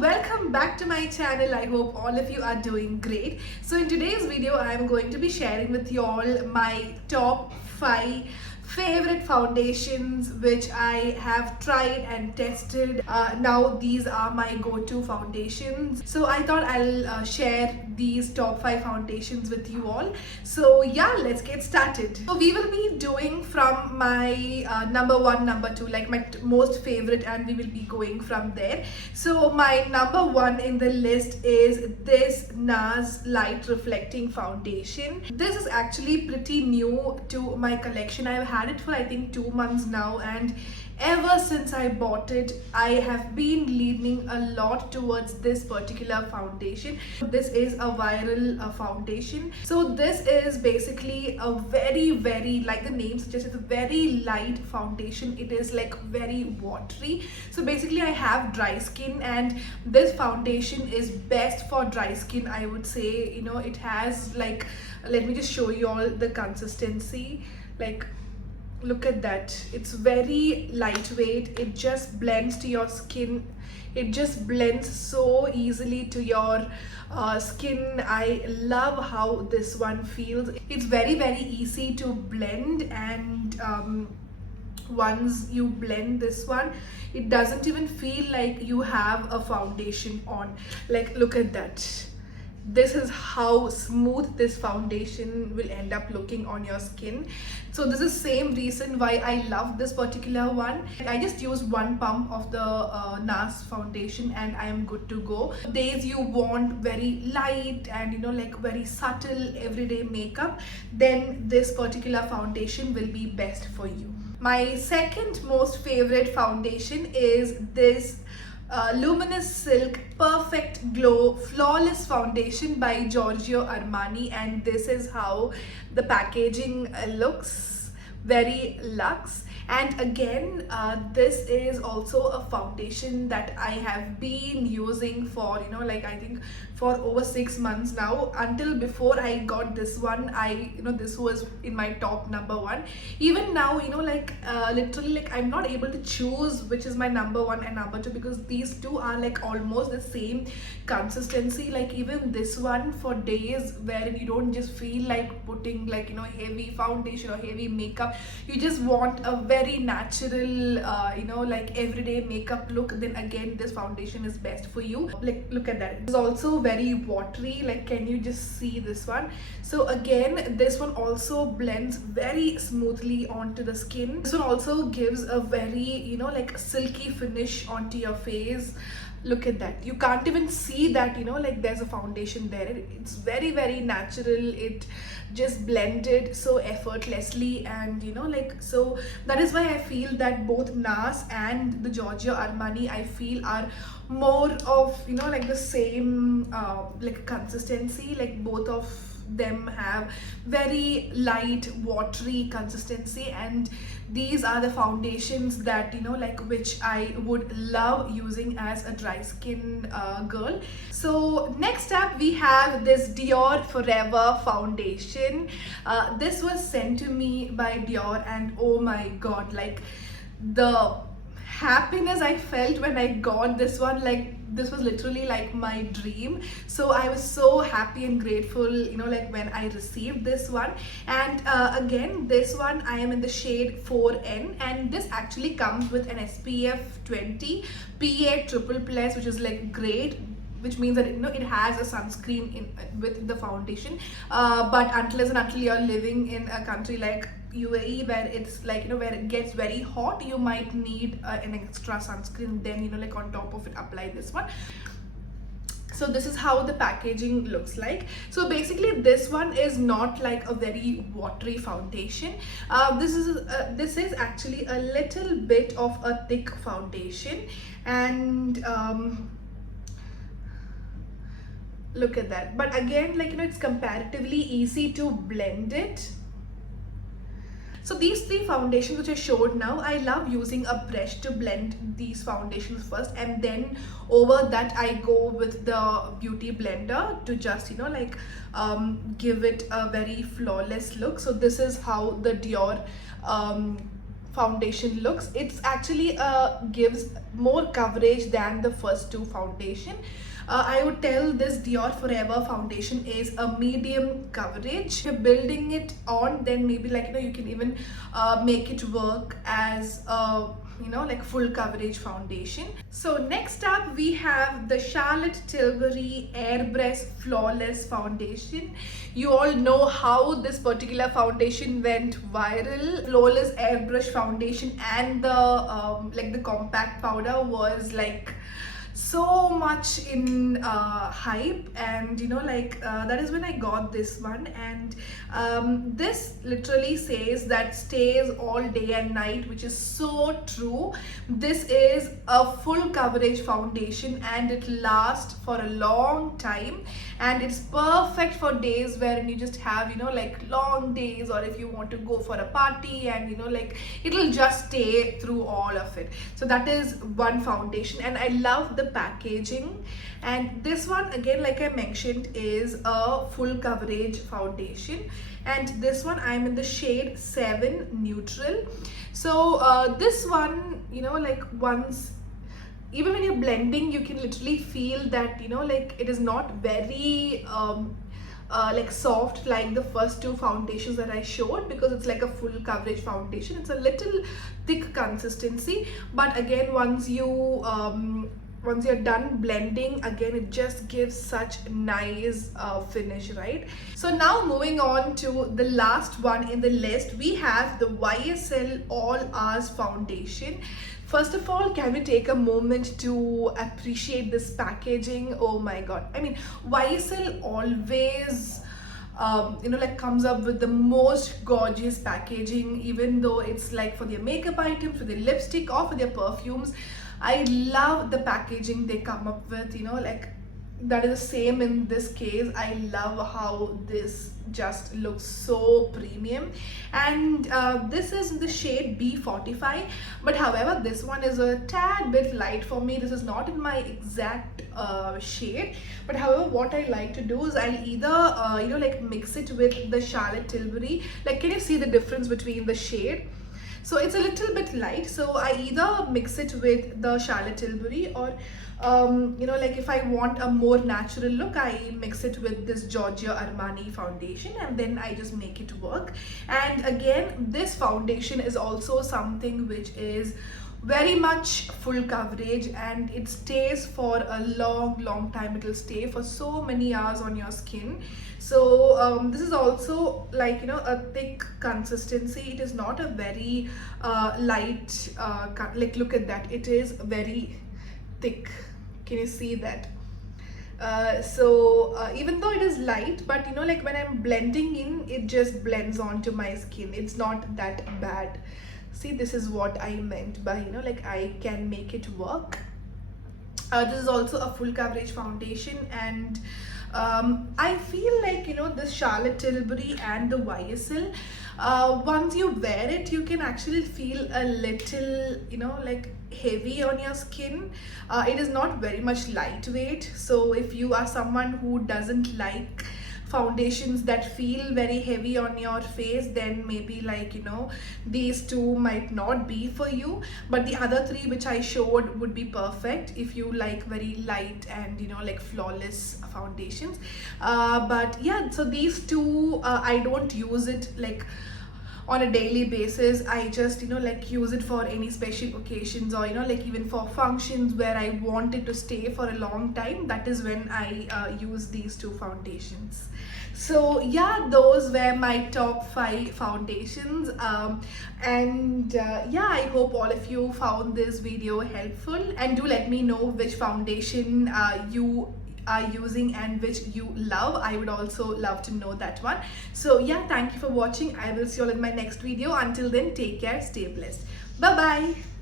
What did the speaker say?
welcome back to my channel. I hope all of you are doing great. So in today's video I am going to be sharing with you all my top 5 favorite foundations which I have tried and tested. Now these are my go-to foundations, so I thought I'll share these top 5 foundations with you all. So yeah, let's get started. So we will be doing from my number 1, number 2, like my most favorite, and we will be going from there. So my number 1 in the list is this NARS Light Reflecting Foundation. This is actually pretty new to my collection. I've had it for I think 2 months now, and ever since I bought it I have been leaning a lot towards this particular foundation. This is a viral foundation. So this is basically a very, like the name suggests, it's a very light foundation. It is like very watery. So basically I have dry skin, and this foundation is best for dry skin, I would say. You know, it has like, let me just show you all the consistency. Like, look at that, it's very lightweight. It just blends to your skin. It just blends so easily to your skin. I love how this one feels. It's very easy to blend, and once you blend this one, it doesn't even feel like you have a foundation on. Like, look at that. This is how smooth this foundation will end up looking on your skin. So this is same reason why I love this particular one. I just use 1 pump of the NARS foundation and I am good to go. Days you want very light and, you know, like very subtle everyday makeup, then this particular foundation will be best for you. My second most favorite foundation is this Luminous Silk Perfect Glow Flawless Foundation by Giorgio Armani, and this is how the packaging looks. Very luxe. And again, this is also a foundation that I have been using for, you know, like I think for over 6 months now. Until before I got this one, this was in my top number 1. Even now, you know, like literally, like I'm not able to choose which is my number 1 and number 2, because these two are like almost the same consistency. Like even this one, for days where you don't just feel like putting like, you know, heavy foundation or heavy makeup, you just want a very natural like everyday makeup look, then again this foundation is best for you. Like, look at that, it's also very watery. Like, can you just see this one? So again, this one also blends very smoothly onto the skin. This one also gives a very, you know, like silky finish onto your face. Look at that, you can't even see that, you know, like there's a foundation there. It's very natural. It just blended so effortlessly, and you know, like, so that is why I feel that both NARS and the Giorgio Armani, I feel, are more of, you know, like the same like consistency. Like both of them have very light watery consistency, and these are the foundations that, you know, like which I would love using as a dry skin girl. So next up we have this Dior Forever foundation. This was sent to me by Dior, and oh my god, like the happiness I felt when I got this one, like this was literally like my dream. So I was so happy and grateful, you know, like when I received this one. And again, this one I am in the shade 4N, and this actually comes with an SPF 20 PA+++, which is like great, which means that, you know, it has a sunscreen in with the foundation. But unless and until you're living in a country like UAE, where it's like, you know, where it gets very hot, you might need an extra sunscreen. Then, you know, like on top of it, apply this one. So this is how the packaging looks like. So basically this one is not like a very watery foundation. This is actually a little bit of a thick foundation, and look at that. But again, like, you know, it's comparatively easy to blend it. So these 3 foundations which I showed now, I love using a brush to blend these foundations first, and then over that I go with the beauty blender to just, you know, like give it a very flawless look. So this is how the Dior foundation looks. It's actually gives more coverage than the first two foundation. I would tell this Dior Forever foundation is a medium coverage. If you're building it on, then maybe like, you know, you can even make it work as a, you know, like full coverage foundation. So next up we have the Charlotte Tilbury Airbrush Flawless Foundation. You all know how this particular foundation went viral. Flawless Airbrush foundation and the like the compact powder was like so much in hype, and you know, like that is when I got this one. And this literally says that stays all day and night, which is so true. This is a full coverage foundation and it lasts for a long time, and it's perfect for days where you just have, you know, like long days, or if you want to go for a party, and you know, like it'll just stay through all of it. So that is one foundation, and I love the packaging. And this one again, like I mentioned, is a full coverage foundation, and this one I'm in the shade 7 Neutral. So this one, you know, like once, even when you're blending, you can literally feel that, you know, like it is not very like soft like the first two foundations that I showed, because it's like a full coverage foundation. It's a little thick consistency, but again, once you're done blending, again it just gives such nice finish, right? So now moving on to the last one in the list, we have the YSL All Ours Foundation. First of all, can we take a moment to appreciate this packaging? Oh my god, I mean, YSL always you know, like comes up with the most gorgeous packaging, even though it's like for their makeup items, for their lipstick, or for their perfumes. I love the packaging they come up with, you know, like that is the same in this case. I love how this just looks so premium, and this is in the shade B45, but however this one is a tad bit light for me. This is not in my exact shade, but however what I like to do is I'll either you know, like mix it with the Charlotte Tilbury. Like, can you see the difference between the shade? So it's a little bit light, so I either mix it with the Charlotte Tilbury, or you know, like if I want a more natural look, I mix it with this Giorgio Armani foundation, and then I just make it work. And again, this foundation is also something which is very much full coverage, and it stays for a long time. It will stay for so many hours on your skin. So this is also like, you know, a thick consistency. It is not a very light like, look at that, it is very thick. Can you see that? So even though it is light, but you know, like when I'm blending in, it just blends onto my skin. It's not that bad. See, this is what I meant by, you know, like I can make it work. This is also a full coverage foundation, and I feel like, you know, this Charlotte Tilbury and the YSL, once you wear it, you can actually feel a little, you know, like heavy on your skin. It is not very much lightweight, so if you are someone who doesn't like foundations that feel very heavy on your face, then maybe, like, you know, these two might not be for you. But the other three which I showed would be perfect if you like very light and, you know, like flawless foundations. But yeah, so these two, I don't use it like on a daily basis. I just, you know, like use it for any special occasions, or you know, like even for functions where I want it to stay for a long time. That is when I use these two foundations. So yeah, those were my top 5 foundations, and yeah, I hope all of you found this video helpful, and do let me know which foundation you are using and which you love. I would also love to know that one. So yeah, thank you for watching. I will see you all in my next video. Until then, take care, stay blessed. Bye bye.